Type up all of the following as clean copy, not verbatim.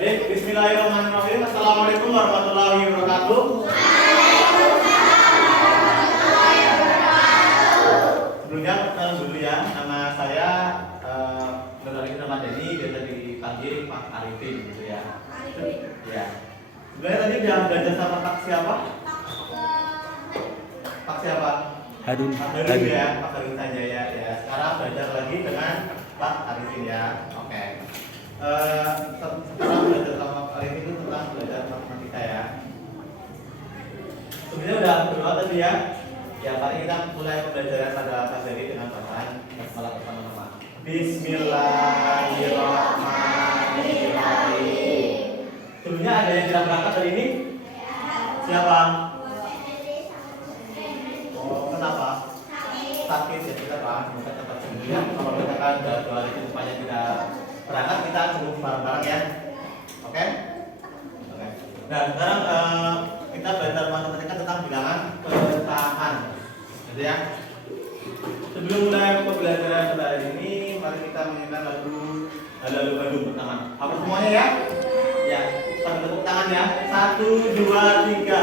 Bismillahirrahmanirrahim. Assalamualaikum warahmatullahi wabarakatuh. Sebelumnya perkenalan dulu ya, nama saya nama Denny, biasa dipanggil Pak Arifin gitu ya. Ya. Sebenarnya tadi udah belajar sama Pak siapa? Pak siapa? Harun. Harun ya, Pak Harun saja ya. Ya. Sekarang belajar lagi dengan Pak Arifin ya. Oke. Sekarang belajar sama Pak Arifin itu tentang belajar matematika ya. Sebenarnya udah berdoa tadi ya. Ya, mari kita mulai pembelajaran pada pagi hari dengan bacaan basmalah pertama-tama. Bismillahirrahmanirrahim. Sebelumnya ada yang tidak berangkat hari ini? Siapa? Oh, kenapa? Sakit ya, kita kan semoga cepat sembuh ya. Kalau misalkan doa itu supaya tidak berangkat, kita sembuh bareng-bareng ya. Oke? Oke. Nah, sekarang kita belajar matematika tentang bilangan pecahan. Gitu ya. Sebelum mulai pembelajaran pada hari ini, mari kita menyanyikan lagu Halalu Bandung pertama. Apa semuanya ya? Ya, sambil tepuk tangan ya. 1, 2, 3.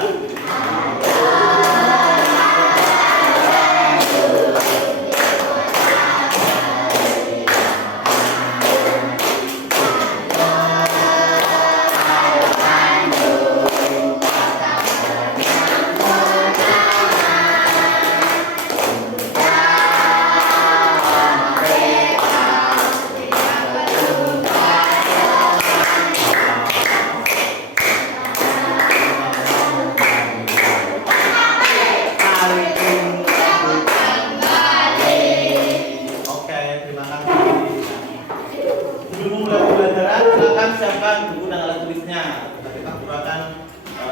Siapkan buku dan alat tulisnya. Kita akan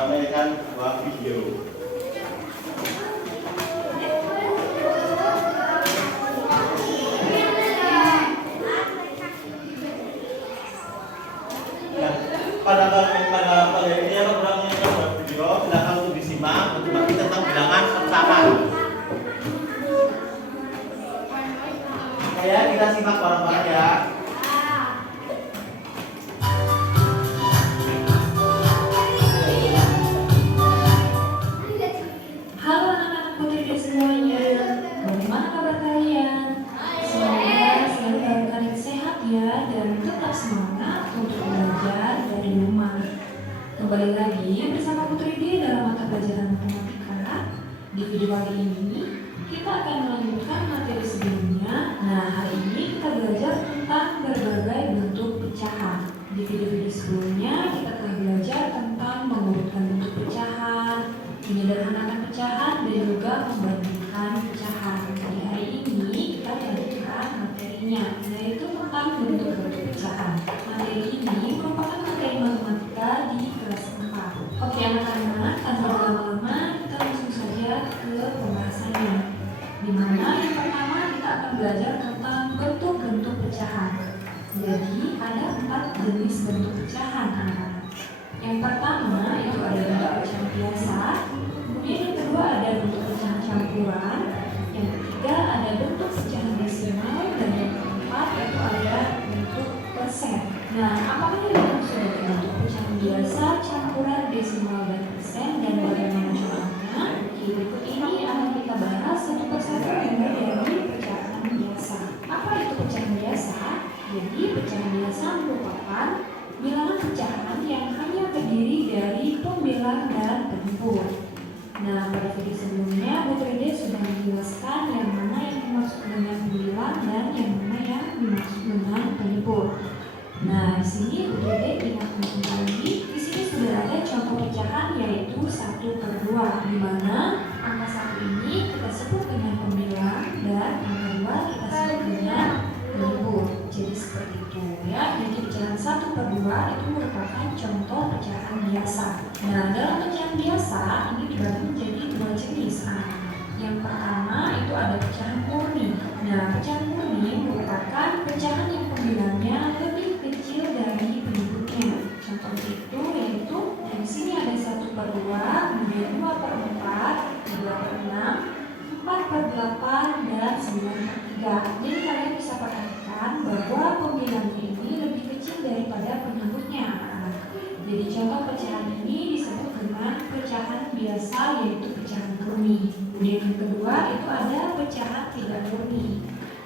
mainkan sebuah video. Nah, pada kali ini ya program menyajikan sebuah video. Silakan untuk disimak untuk tentang bilangan pecahan. Ya, kita simak bareng-bareng ya. Kembali lagi bersama Putri D dalam mata pelajaran matematika. Di video kali ini kita akan melanjutkan materi sebelumnya. Nah, hari ini kita belajar tentang berbagai bentuk pecahan. Di video-video sebelumnya kita telah belajar tentang mengurutkan bentuk pecahan, menyederhanakan pecahan, dan juga membandingkan pecahan. Di hari ini kita melanjutkan materinya, yaitu tentang bentuk-bentuk pecahan. Materi ini merupakan materi matematika di kelas 4. Oke anak-anak, tanpa berlama-lama kita langsung saja ke pembahasannya. Dimana yang pertama kita akan belajar tentang bentuk-bentuk pecahan. Jadi ada 4 jenis bentuk pecahan anak-anak. Yang pertama itu ada bentuk pecahan biasa. Kemudian yang kedua ada bentuk pecahan campuran. Yang ketiga ada bentuk pecahan desimal, dan yang keempat itu ada bentuk persen. Nah, apakah yang dimaksud dari bentuk pecahan biasa, campuran, desimal, dan persen, dan bagaimana caranya? Berikut ini akan kita bahas satu persatu dimulai dari pecahan biasa. Apa itu pecahan biasa? Jadi pecahan biasa merupakan bilangan pecahan yang hanya terdiri dari pembilang dan penimbul. Nah, pada video sebelumnya Putri D sudah menjelaskan yang mana yang dimaksud dengan pembilang dan yang mana yang dimaksud dengan penimbul. Nah, di sini Putri D ingatkan kembali, di sini sudah ada contoh pecahan yaitu 1/2, di mana angka 1 ini kita sebut dengan pembilang dan angka 2 kita sebut dengan penimbul. Jadi seperti itu ya. Jadi pecahan 1/2 itu merupakan contoh pecahan biasa. Nah, dalam pecahan biasa ini dibagi menjadi 2 jenis. Yang pertama itu ada pecahan murni. Nah, pecahan murni merupakan pecahan yang pembilangnya lebih kecil dari penimbulnya. Contoh itu yaitu di sini ada 1/2, kemudian 2/4, 2/6, 4/8, dan 9/3. Jadi kalian bisa perhatikan bahwa pembilangnya ini lebih kecil daripada penimbulnya. pecahan ini disebut dengan pecahan biasa, yaitu pecahan murni. Kemudian yang kedua itu ada pecahan tidak murni.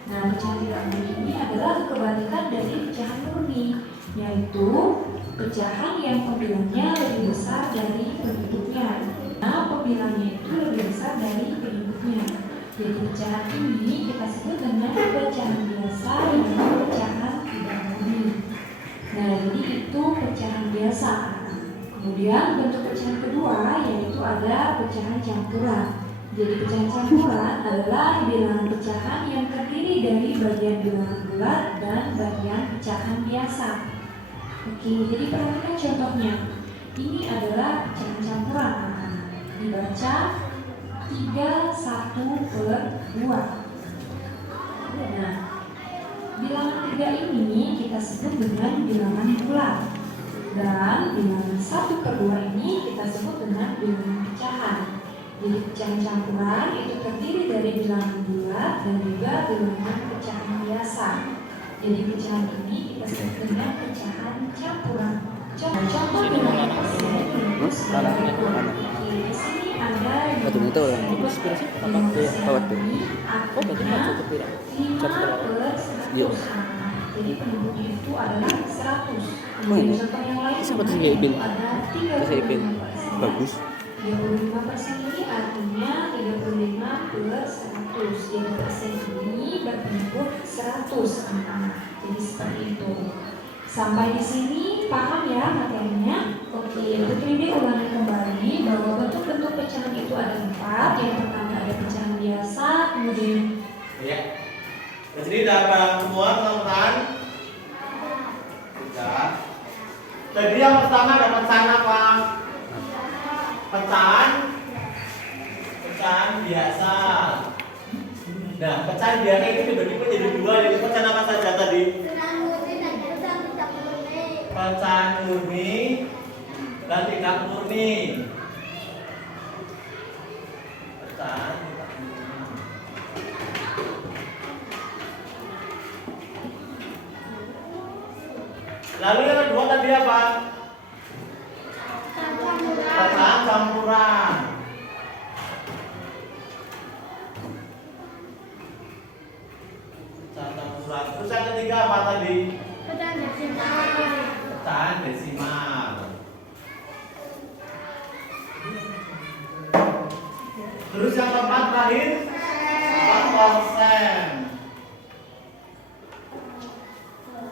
Nah, pecahan tidak murni ini adalah kebalikan dari pecahan murni, yaitu pecahan yang pembilangnya lebih besar dari penyebutnya. Nah, pembilangnya itu lebih besar dari penyebutnya. Jadi pecahan ini kita sebut dengan pecahan biasa, yaitu pecahan tidak murni. Nah, jadi itu pecahan biasa. Kemudian bentuk pecahan kedua yaitu ada pecahan campuran. Jadi pecahan campuran adalah bilangan pecahan yang terdiri dari bagian bilangan bulat dan bagian pecahan biasa. Oke, jadi perhatikan contohnya. Ini adalah pecahan campuran. Dibaca 3/1/2. Nah, bilangan 3 ini kita sebut dengan bilangan bulat. Dan bilangan 1/2 ini kita sebut dengan bilangan pecahan. Jadi pecahan campuran itu terdiri dari bilangan bulat dan juga bilangan pecahan biasa. Jadi pecahan ini kita sebut dengan pecahan campuran. Contoh bilangan persen itu sebagai berikut. Di sini ada Betul itu orang inspirasi apa ya kawat tuh. Oh berarti masuk ke pirang. 5/100. Jadi penyebutnya itu adalah 100. Oh, ini. Contoh yang lain Seperti si Ipin. ada Si Ipin. 35%. Bagus. 35% ini artinya 35/100. Jadi persen ini berpenyebut 100 angkanya. Jadi seperti itu. Sampai di sini paham ya materinya? Oke, Putri D ulangi kembali bahwa bentuk-bentuk pecahan itu ada 4. Yang pertama ada pecahan biasa, kemudian Ya. Di sini dapat semua teman-teman. Sudah. Jadi yang pertama ada pecahan apa? Pecahan biasa. Nah, pecahan biasa itu dibagi menjadi dua, yaitu pecahan apa saja tadi? Pecahan murni dan tidak murni. Pecahan tidak murni. Lalu yang kedua tadi apa? Pecahan campuran. Pecahan campuran. Terus yang ketiga apa tadi? Pecahan desimal. Terus yang keempat terakhir 4%.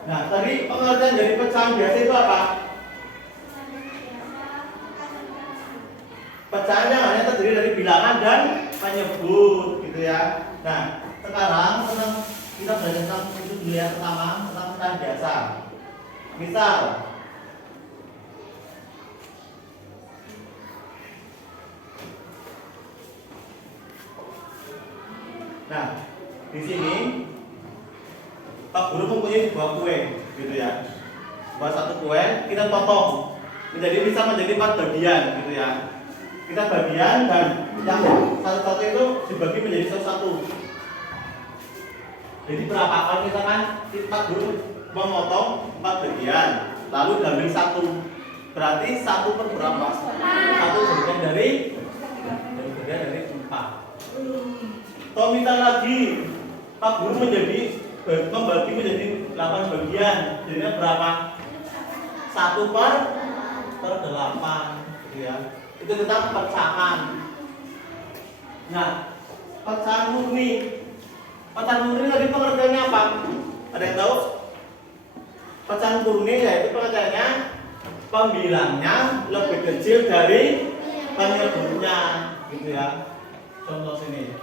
Nah, tadi pengertian dari pecahan biasa itu apa? Pecahan yang hanya terdiri dari bilangan dan penyebut, gitu ya. Nah, sekarang kita belajar tentang itu dulu ya, pertama tentang pecahan biasa. Misal, nah di sini Pak Guru mempunyai sebuah kue, gitu ya. Buat satu kue kita potong menjadi 4 bagian, gitu ya. Kita bagian dan yang satu-satu itu dibagi menjadi satu-satu. Jadi berapa? Kalau misalkan Pak Guru memotong 4 bagian, lalu diambil 1, berarti 1 per berapa? 1 bagian dari 4. Kalau minta lagi, Pak Guru membagi menjadi 8 bagian, jadinya berapa? 1 per 8, gitu ya. Itu tentang pecahan. Nah, pecahan murni. Pecahan murni tadi pengertiannya apa? Ada yang tahu? Pecahan murni yaitu pengertiannya pembilangnya lebih kecil dari penyebutnya, gitu ya. Contoh sini.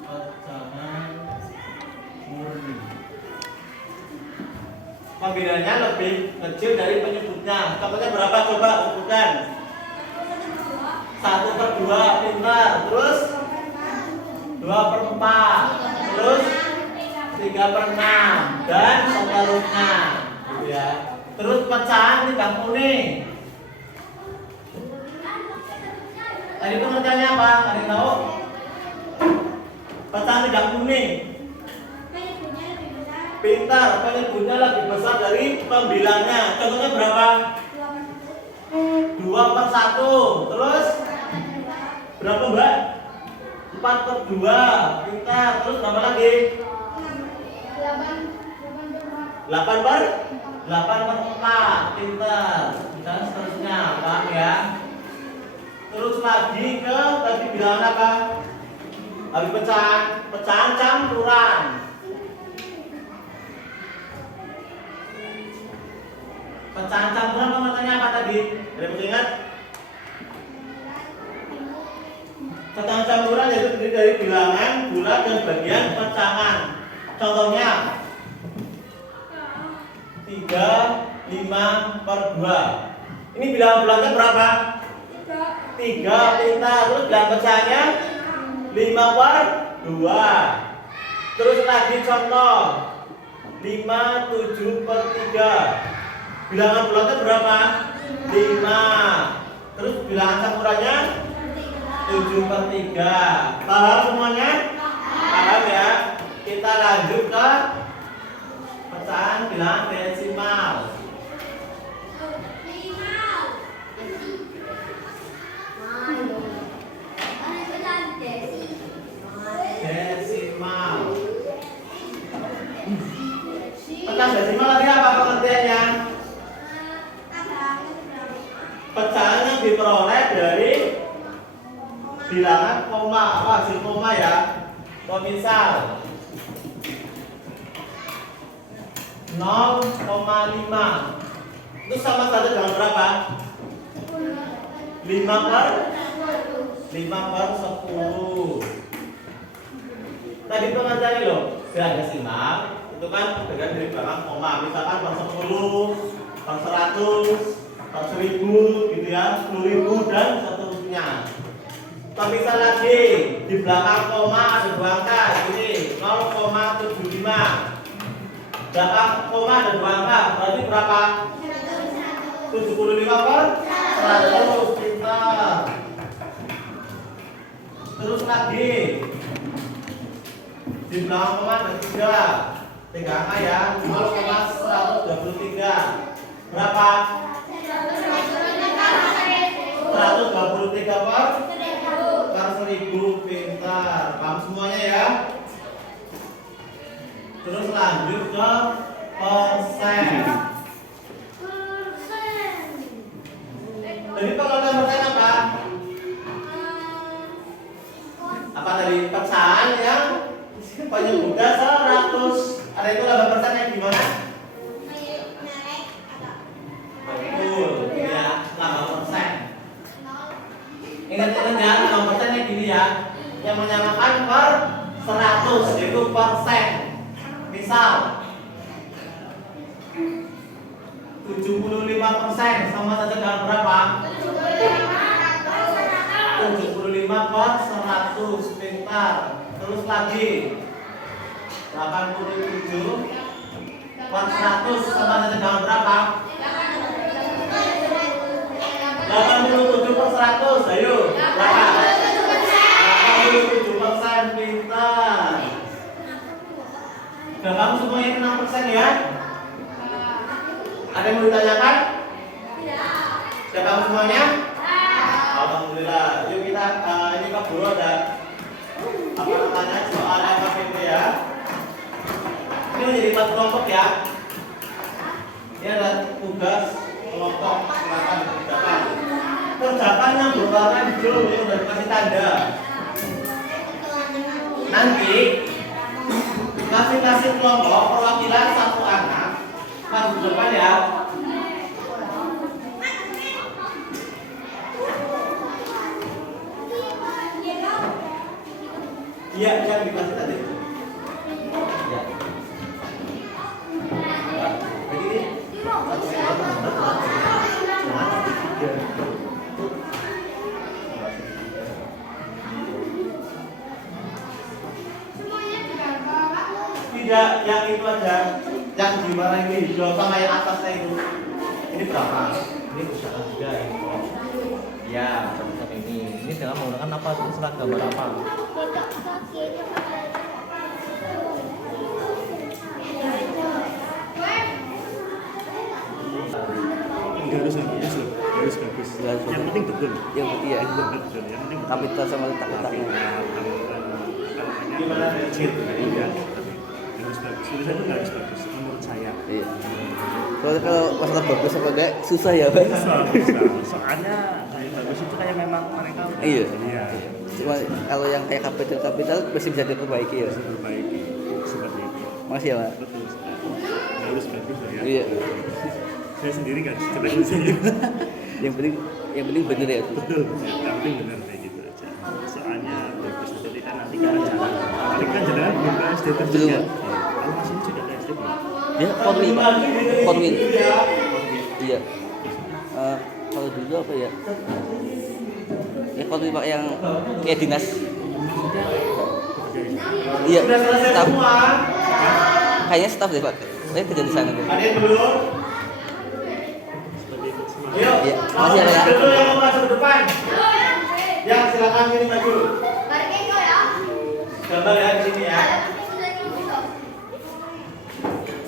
Pecahan murni. Pembilangnya lebih kecil dari penyebutnya. Contohnya berapa? Coba sebutkan. 1/2, pintar. Terus 2/4, terus 3/6 dan seterusnya, gitu ya. Terus pecahan tidak murni. Tadi pengertiannya apa? Ada yang tahu? Pecahan tidak murni. Pintar, penyebutnya lebih besar dari pembilangnya. Contohnya berapa? 2/1. Terus berapa Mbak? 4/2. Pintar. Terus berapa lagi? 8/4. Pintar. Dan seterusnya. Paham ya? Terus lagi ke tadi bilangan apa? Habis pecahan campuran. Pecahan campuran pengertiannya apa tadi? Ada yang ingat? Pecahan campuran yaitu terdiri dari bilangan, bulat, dan bagian pecahan. Contohnya 3/5/2. Ini bilangan bulatnya berapa? 3. Pintar. Terus bilangan pecahannya 5/2. Terus lagi contoh 5/7/3. Bilangan bulatnya berapa? 5. Terus bilangan campurannya 7/3. Paham semuanya? Paham ya? Kita lanjut ke pecahan bilangan desimal. Desimal. Pecahan desimal tadi apa pengertiannya? Pecahan yang diperoleh dari bilangan koma, apa hasil koma ya? Misal 0,5 itu sama saja dengan berapa? 5/10. Tadi pengertiannya loh, bilangan desimal itu kan tergantung dari bilangan koma. Misalkan per 10, per 100, per 1000 gitu ya, 10.000 dan seterusnya. Tapi misal lagi di belakang koma ada dua angka ini 0,75. Belakang koma ada dua angka berarti berapa? 75/100. Pintar. Terus lagi di belakang koma ada tiga angka ya 0,123. Berapa? 123/1000. Pintar. Paham semuanya ya? Terus lanjut ke persen. Jadi pengertian persen apa? Apa tadi? Pecahan yang penyebutnya 100. Ada itu 8% yang gimana? Betul, ya, 8%. Ingat-ingat ya, 8% yang gini ya, yang menyamakan per 100 yaitu persen. Misal 75% sama saja dengan berapa? 75/100. Pintar. Terus lagi 87/100 sama saja dengan berapa? 87/100. Ayo. 87%. Pintar. Sudah kamu semuanya 6% ya? Ada yang mau ditanyakan? Sudah kamu semuanya? Alhamdulillah. Yuk kita ini Pak Guru ada apa namanya soal FKP ya. Ini menjadi 4 kelompok ya. Ini ada tugas kelompok silakan dikerjakan. Kerjakan yang berwarna hijau yang sudah dikasih tanda. Nanti masing-masing kelompok perwakilan satu anak harus di depan ya. Iya, yang dikasih tadi. Ya. Jadi tidak, yang itu aja, yang di warna ini hijau sama yang atasnya itu. Ini berapa? Ini usaha juga ini. Ya, seperti ini. Ini dengan menggunakan apa? Terserah gambar apa? Harus bagus. betul. Yang iya. Betul. Yang penting Kapital sama letak-letaknya. Gimana kecil. Iya. Harus bagus. Tulisan itu nggak harus bagus menurut saya. Iya. Kalau masalah bagus apa enggak susah ya, Pak. Soalnya yang bagus itu kayak memang mereka Iya. Iya. Cuma kalau yang kayak kapital masih bisa diperbaiki ya. Perbaiki seperti itu. Makasih ya, Pak. Betul sekali. Harus bagus lah ya. Iya. Saya sendiri nggak jelek sendiri. yang penting bener ya. Betul. Yang penting benar kayak gitu aja. Soalnya bagus jadi kan nanti kan jalan. Paling kan jalan belum ke SD terus Belum, ya. Pak. Kalau masih sudah ke SD belum? Ya, Corwin, Pak. Corwin. Iya. Kalau dulu apa ya? Ya Corwin, Pak, yang kayak dinas. Iya, Sudah selesai staff. semua. Kayaknya staff deh, Pak. Saya kerja di sana deh. Ada yang belum? Seperti itu semua. Ayo, Iya, mau masih ada ya? dulu yang mau masuk ke depan. Yang silakan sini maju. Gambar ya di sini ya.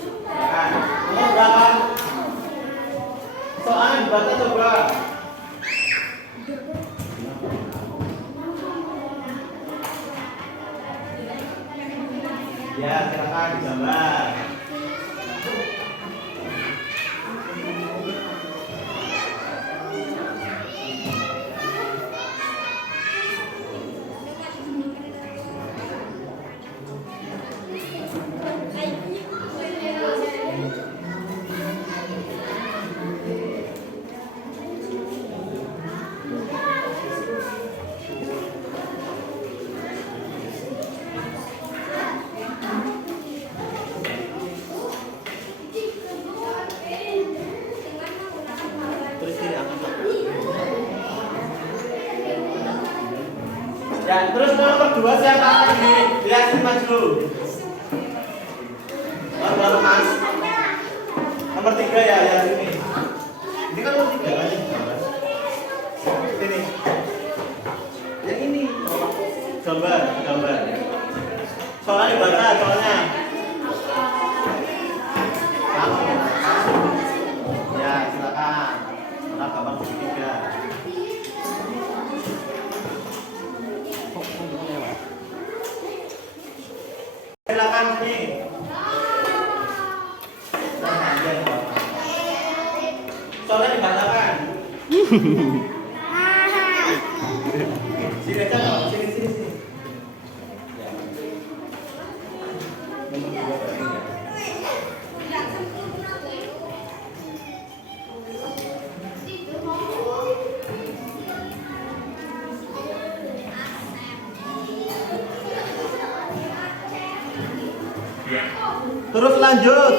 Silakan. Nomor berapa? Soalnya dibaca coba. Ya, silakan digambar. Terus kiri angkat. Ya, terus nomor kedua siapa lagi? Lihat sini maju. Nomor mas. Nomor 3 ya, yang sini. Ini kan nomor 3 kan? Sini. Yang ini. Gambar. Soalnya dibaca, soalnya. Ya, silakan. Nah, gambar segitiga. Silakan sini. Soalnya dibacakan. Sini aja dong, sini. Ya. Nomor 2 berarti ya. Terus lanjut.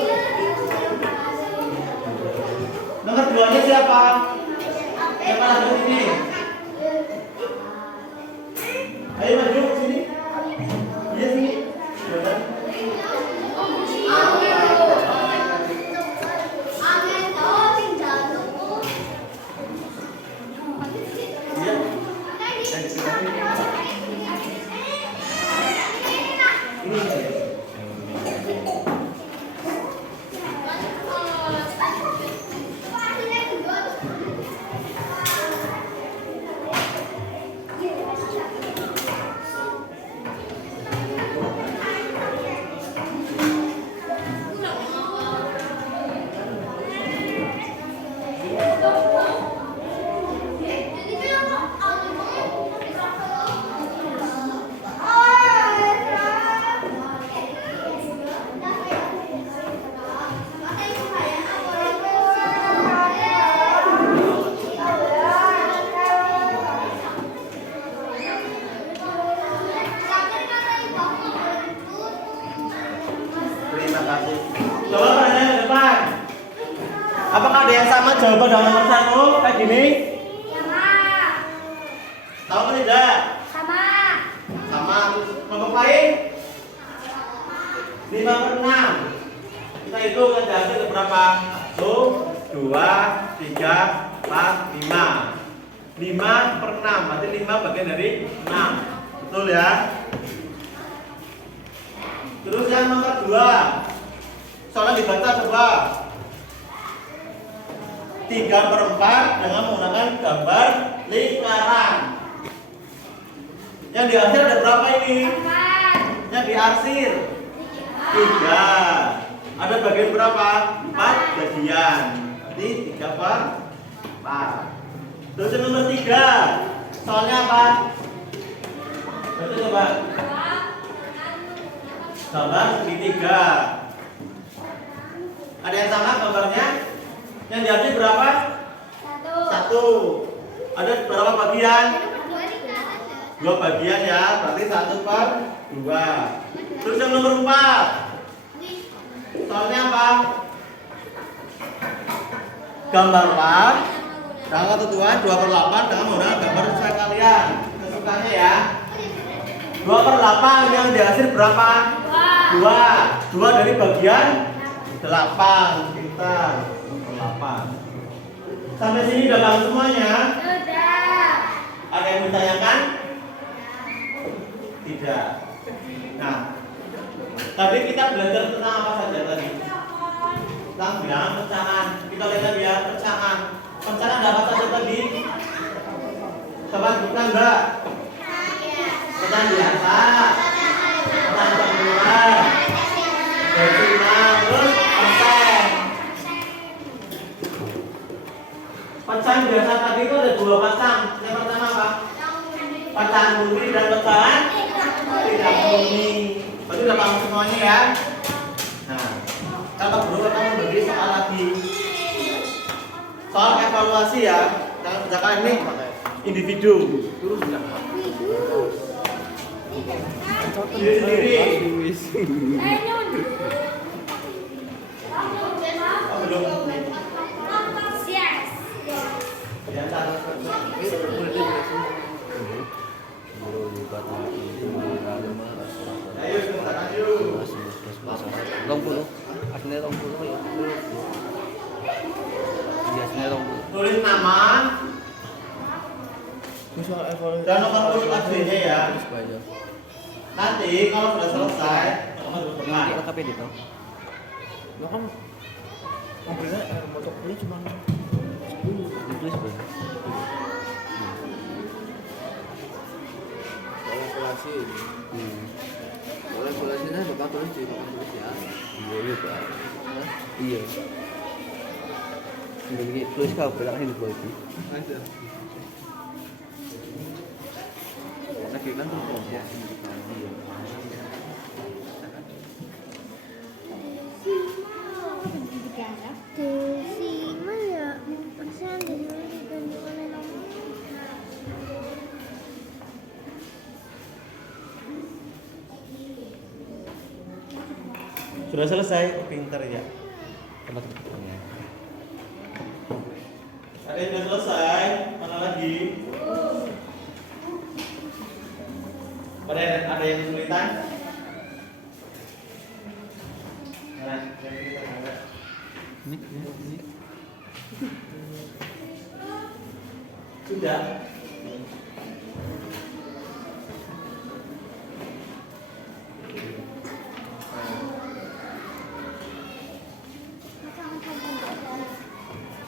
Nomor 2-nya siapa? Siapa lanjut ini? Ayo maju sini. Iya sini. Iya. Ini. Terima kasih. Coba pertanyaan ke depan. Apakah ada yang sama jawaban dengan nomor 1 kayak gini? Tahu apa tidak? Sama. Kelompok lain? 5/6. Kita hitung ada hasil berapa? 1, 2, 3, 4, 5. 5/6. Berarti 5 bagian dari 6. Betul ya? Terus yang nomor 2. Soalnya dibaca coba. 3/4 dengan menggunakan gambar lingkaran. Yang diarsir ada berapa ini? Yang diarsir 3. Ada bagian berapa? 4 bagian. Jadi 3 per 4. Terus yang nomor 3. Soalnya apa? Betul coba. Gambar segitiga. Ada yang sama gambarnya? Yang diarsir berapa? 1. Ada berapa bagian? 2 bagian ya, berarti 1 per 2. Terus yang nomor 4. Soalnya apa? Gambarlah dengan ketentuan 2 per 8 dengan menggunakan gambar sesuai kalian kesukaannya ya. 2 per 8 yang dihasil berapa? 2 dari bagian 8. Kita 2 per 8. Sampai sini udah paham semuanya? Ada yang ditanyakan? Tidak. Nah, tadi kita belajar tentang apa saja tadi? Tentang bilangan pecahan. Kita lihat lagi ya, pecahan. Pecahan ada apa saja tadi? Coba bukan enggak? Pecahan biasa, pecahan campuran, desimal, terus persen. Pecahan biasa tadi itu ada 2 pasang. Yang pertama apa? Pecahan murni dan pecahan tidak murni. Berarti udah paham semuanya ya. Nah, kalau perlu kamu bagi soal lagi. Soal evaluasi ya. Kalau misalkan ini individu. Diri sendiri. Oh, belum. Ya, ayo sebentar yuk. 20. Aslinya 20 ya. Iya, aslinya 20. Tulis nama dan nomor urut aslinya ya. Nanti kalau sudah selesai, Nanti lengkap ya itu. Lo kan mobilnya motor ini cuma 10 Ditulis berapa? kalkulasi. Kalkulasinya bapak tulis di papan tulis ya. Iya, iya, Pak. Iya. Jadi tulis kau bilang ini buat itu. Ada. Lagi kan tulis ya. Iya. Desimal ya, persen desimal diganti oleh nomor. sudah selesai, pintar ya. Tempat tempatnya. Ada yang sudah selesai, mana lagi? Ada yang kesulitan? Nah, yang kesulitan ada. Ini. Sudah.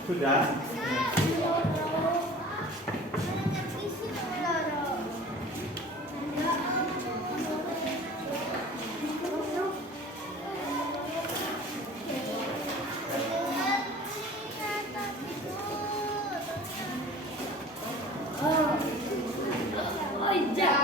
Sudah. Sudah.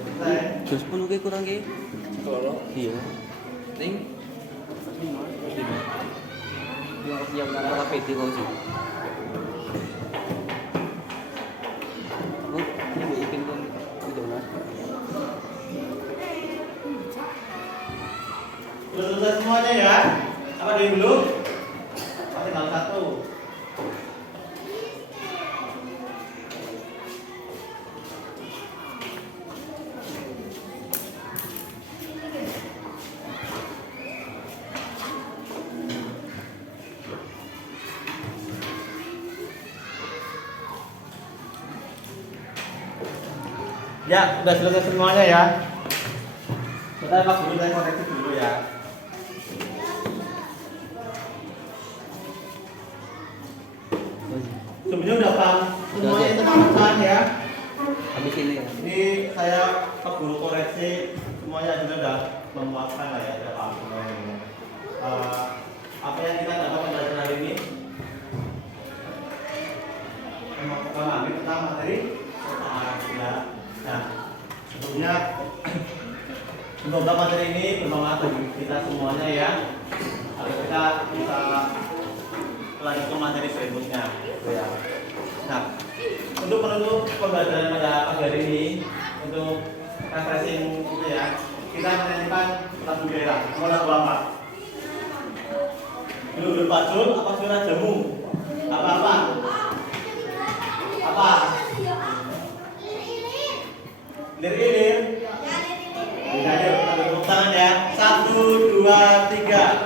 Selesai. Terus 10 kayak kurang kayak? Kalau Iya. ting Yang berapa PT kau sih? Oh, ini gue ikin kan udah mas. Sudah selesai semuanya ya? Apa ada yang belum? Masih tinggal 1. Ya, udah selesai semuanya ya. Bentar Pak Guru, saya koreksi dulu ya. Sebenarnya udah paham semuanya itu kan ya. Habis ini ya. Ini saya Pak Guru koreksi semuanya juga udah memuaskan lah ya, udah paham semuanya ini. Apa yang kita dapat pelajaran hari ini? Memahami tentang materi ya. Nah, sebelumnya semoga materi ini bermanfaat bagi kita semuanya ya, agar kita bisa lanjut ke materi berikutnya gitu ya. Nah, untuk penutup pembelajaran pada pagi hari ini, untuk refreshing gitu ya, kita menyanyikan lagu daerah. Mau lagu apa? Dulu Pacul apa suara jamu? Apa? Lir-ilir. Bisa yuk, tepuk tangan ya. 1, 2, 3.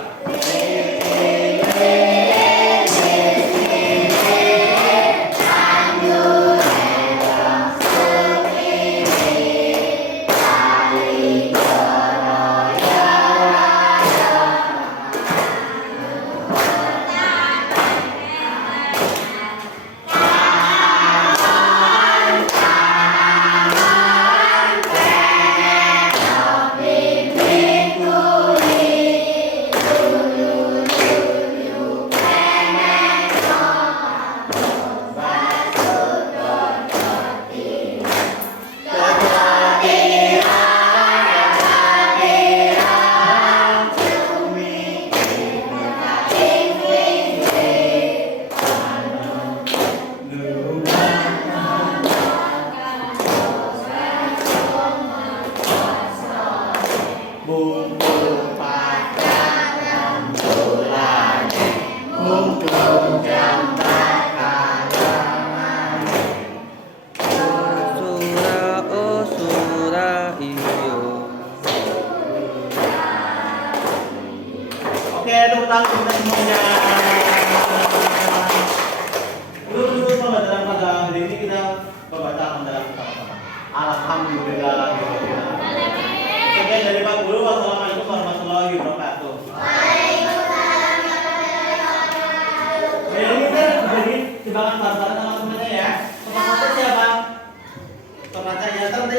Oke, tepuk tangan kita semuanya. Untuk pembelajaran pada hari ini kita membaca hamdalah bersama-sama. Alhamdulillah. Sekian dari Pak Guru. Wassalamualaikum warahmatullahi wabarakatuh. Ini kita jadi jebakan bareng-bareng sama semuanya ya. Peserta siapa? Peserta ya.